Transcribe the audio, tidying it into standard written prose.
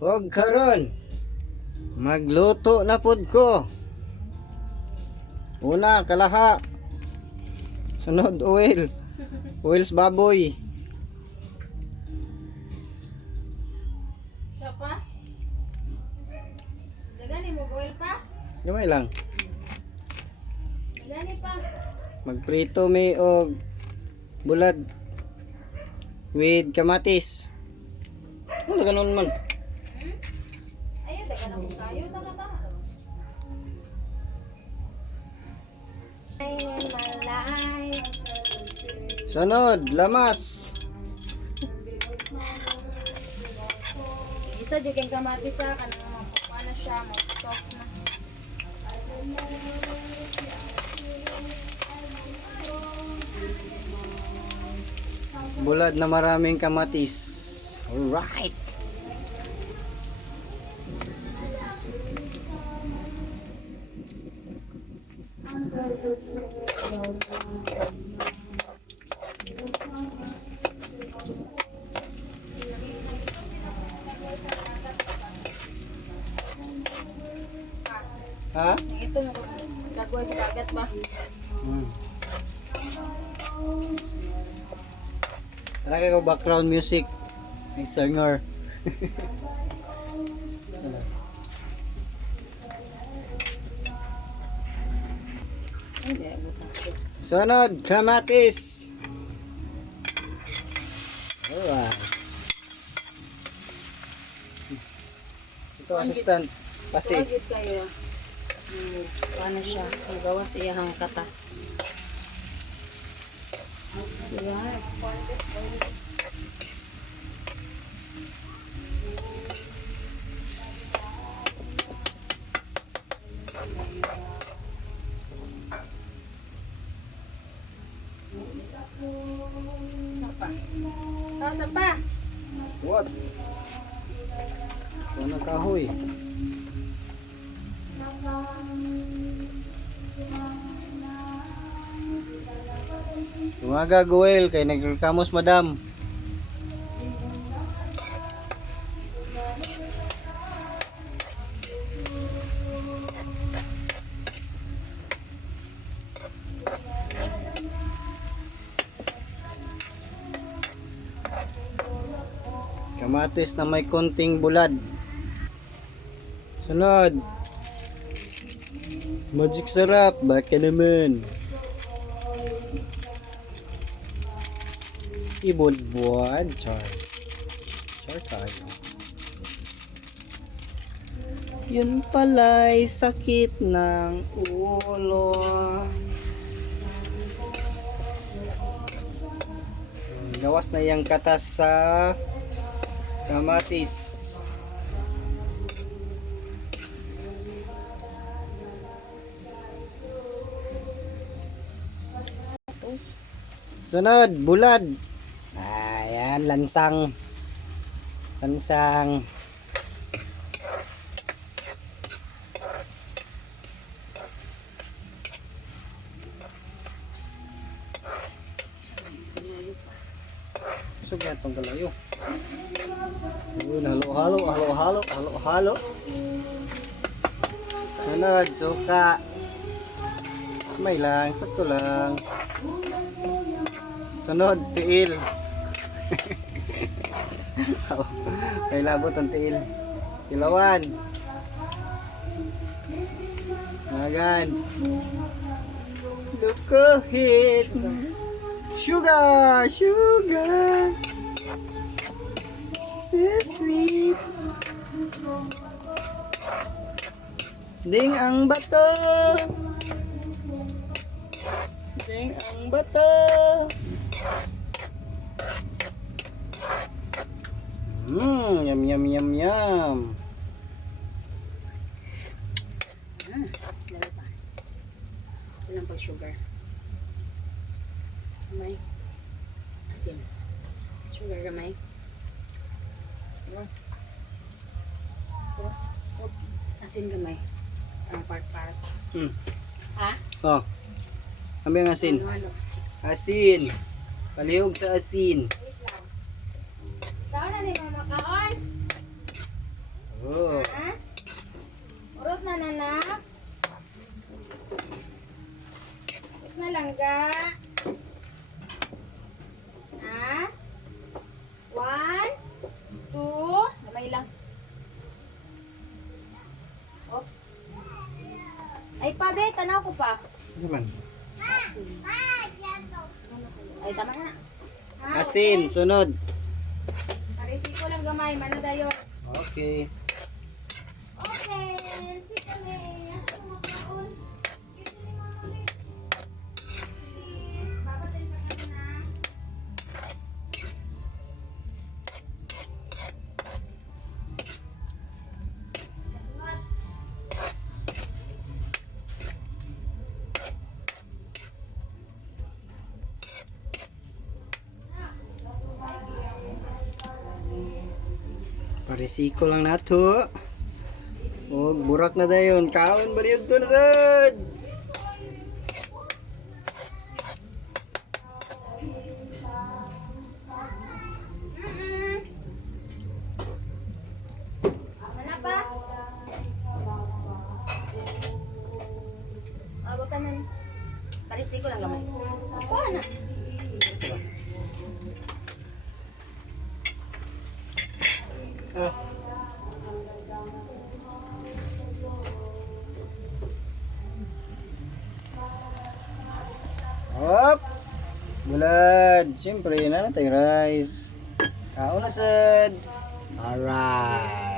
Huwag karon. Magluto na pud ko. Una, kalaha. Sunod, oil. Oils baboy. Siya pa? Dagani mo oil pa? Gamay lang. Dagani pa. Magprito mi og bulad with kamatis. Ano ganun man? Ayun, dagan ako kayo. Taga-tama. Sunod, lamas. Isa dyan kang kamatis sa kanang paano siya, mag-soft na. Bulad na maraming kamatis. Alright. Ha? Ito mo gagawin sa dagat ba? Lagi ko background music. May singer. Sunod, kamatis. Alright. Ito assistant. Pasi. Tulad kayo. Paano siya? Magawa sa iyang katas. Yan. Sapa pa. What? Ano kahoy? Umaga Goel kay nagrekamos madam. Kamatis na may konting bulad. Sunod. Magic sarap, baka naman. Ibudbuan, char. Char tayo. Yun pala'y sakit ng ulo. Gawas na yung katas sa kamatis. Sunod, bulad. Ayan, lansang. Lansang. Sugat itong kalayo. Yun, halo-halo, halo-halo, halo-halo. Sunod, suka. May lang, sakto lang. Sunod, tiil. May labot ang tiil. Kilawan. Nagan. Lukuhit. Sugar, sugar. So sweet. Ding ang bato. Ding ang bato. Yum yum yum yum. Lalo pa. Walang pag-sugar. Gamay. Asin. Sugar gamay. Asin gamay. Part-part. Ha? Oh. Ano yung asin? Ano? Asin. Palihog sa asin. Saan na ni Mama Kaon? pa, be. Tanaw ko pa. Ano man? Ay, tama na. Asin, sunod. Parisi ko lang gamay. Manadayon. Okay. Okay. Si kami. Ato mo kaon. Ito ni mga ulit. Please. Babatay sa kami na. Parisiko lang nato. O, burak na dayon. Kaon ba yun to na sad? Mana pa? Abutan na ni. Parisi ko lang gamay. Kuha na. Ah. Hop. Bulan. Siyempre, na natin rice. Kaon na sad. Alright.